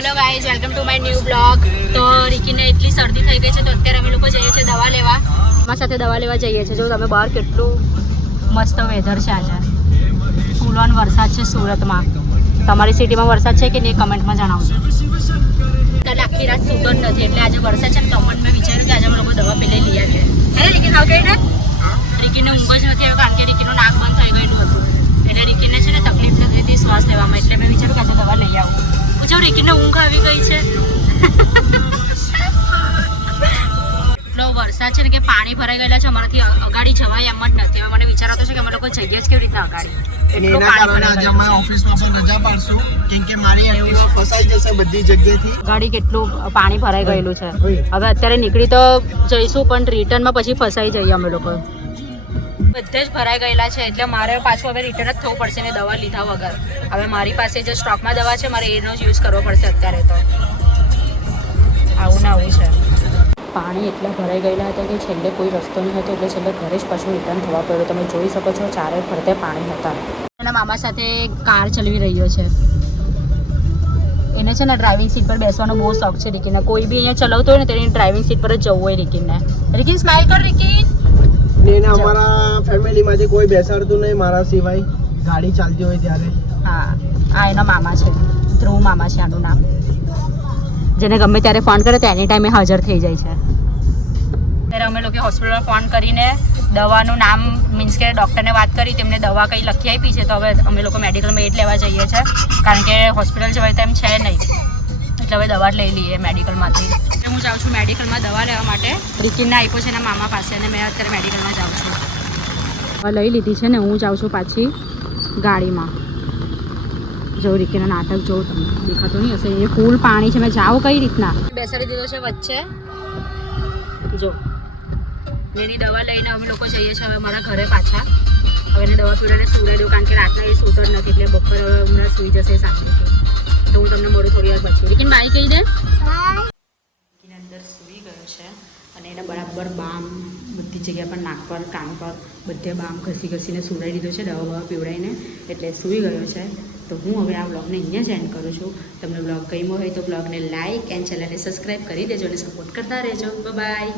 Hello guys, welcome to my new blog. તો રિકીને એટલી શરદી થઈ ગઈ છે તો અત્યારે અમે લોકો જઈએ છીએ દવા લેવા. અમારા સાથે દવા લેવા જઈએ છીએ. જો તમે બહાર કેટલું મસ્ત વેધર છે આજે. ફૂલ ઓન વરસાદ છે સુરતમાં. તમારી સિટીમાં વરસાદ છે કે નહીં કમેન્ટમાં જણાવજો. કાલે આખી રાત સૂતો જ નથી એટલે આજે વરસાદ છે ને તો મેં વિચાર્યું કે આજે અમે લોકો દવા પેલે લઈ આવીએ. હે રિકીને આવ ગઈ ને? રિકીને ઊંઘ જ નથી આવી કારણ કે રિકીનું નાક બંધ થઈ ગયેલું હતું. એટલે રિકીને છે ને તકલીફ નથી થતી શ્વાસ લેવામાં એટલે મેં વિચાર્યું કે આજે દવા લઈ આવું. પૂછો રિકીને ઊંઘ આવી ગઈ છે. એટલો વરસાદ છે ને કે પાણી ભરાઈ ગયેલા છે. અમારાથી અગાડી જવાય એમ જ નથી. હવે મને વિચાર આવતો છે કે અમે લોકો જઈએ જ કેવી રીતે અગાડી. એના કારણે આજે અમે ઓફિસમાં પણ રજા પાડશું કેમ કે મારી એક્ટિવા ફસાઈ જશે બધી જગ્યાએથી. ગાડી કેટલું પાણી ભરાઈ ગયેલું છે. હવે અત્યારે નીકળી તો જઈશું પણ રિટર્નમાં પછી ફસાઈ જઈએ અમે લોકો. બધે જ ભરાઈ ગયેલા છે એટલે મારે પાછું હવે રિટર્ન જ થવું પડશે ને દવા લીધા વગર. હવે મારી પાસે જે સ્ટોકમાં દવા છે મારે એનો જ યુઝ કરવો પડશે અત્યારે. તો આવું ને આવું છે. પાણી એટલા ભરાઈ ગયેલા હતા કે છેલ્લે કોઈ રસ્તો નહીં હતો એટલે છેલ્લે ઘરે જ પાછું રિટર્ન થવા પડ્યું. તમે જોઈ શકો છો ચારે ફરતે પાણી હતા. એના મામા સાથે કાર ચલાવી રહ્યો છે. એને છે ને ડ્રાઇવિંગ સીટ પર બેસવાનો બહુ શોખ છે રિકીને. કોઈ બી અહીંયા ચલાવતો હોય ને તેની ડ્રાઇવિંગ સીટ પર જ જવું હોય રિકીને. રિકીન સ્માઇલ કર રિકીન. એને અમારા ફેમિલીમાંથી કોઈ બેસાડતું નહીં મારા સિવાય ગાડી ચાલતી હોય ત્યારે. હા આ એના મામા છે. ધ્રુવ મામા છે આનું નામ. જેને ગમે ત્યારે ફોન કરે તો એની ટાઈમે હાજર થઈ જાય છે. ત્યારે અમે લોકો હોસ્પિટલમાં ફોન કરીને દવાનું નામ મીન્સ કે ડૉક્ટરને વાત કરી તેમને દવા કંઈ લખી આપી છે. તો હવે અમે લોકો મેડિકલમાં એડ લેવા જઈએ છીએ કારણ કે હોસ્પિટલ જવાય તેમ છે નહીં એટલે હવે દવા જ લઈ લઈએ મેડિકલમાંથી. હું જાઉં છું મેડિકલમાં દવા લેવા માટે. રિકીને આપ્યો છે એના મામા પાસે અને મેં અત્યારે મેડિકલમાં જાઉં છું. દવા લઈ લીધી છે ને હું જાઉં છું પાછી ગાડીમાં. જો રિકીના નાટક જોઉં તમને દેખાતો નહીં હશે. એ ફૂલ પાણી છે. મેં જાઉં કઈ રીતના બેસાડી દીધો છે વચ્ચે. જો એની દવા લઈને અમે લોકો જઈએ છીએ હવે મારા ઘરે પાછા. હવે એને દવા પીવડાવીને સુવડાવી દઉં કારણ કે રાતના એ સૂતો જ નથી એટલે બપોરે હવે હમણાં સૂઈ જશે શાંતિથી. તો હું તમને મળું થોડી વાર પછી. લેકિન બાય કહી દે. રિકીને અંદર સૂઈ ગયો છે અને એને બરાબર બામ બધી જગ્યા પર નાક પર કાન પર બધે બામ ઘસીને સુવડાવી દીધો છે દવા પીવડાવીને એટલે સૂઈ ગયો છે. તો હું હવે આ બ્લોગને અહીંયા જ એન્ડ કરું છું. તમને બ્લોગ ગમ્યો હોય તો બ્લોગને લાઇક એન્ડ ચેનલને સબસ્ક્રાઈબ કરી દેજો અને સપોર્ટ કરતા રહેજો. બાય.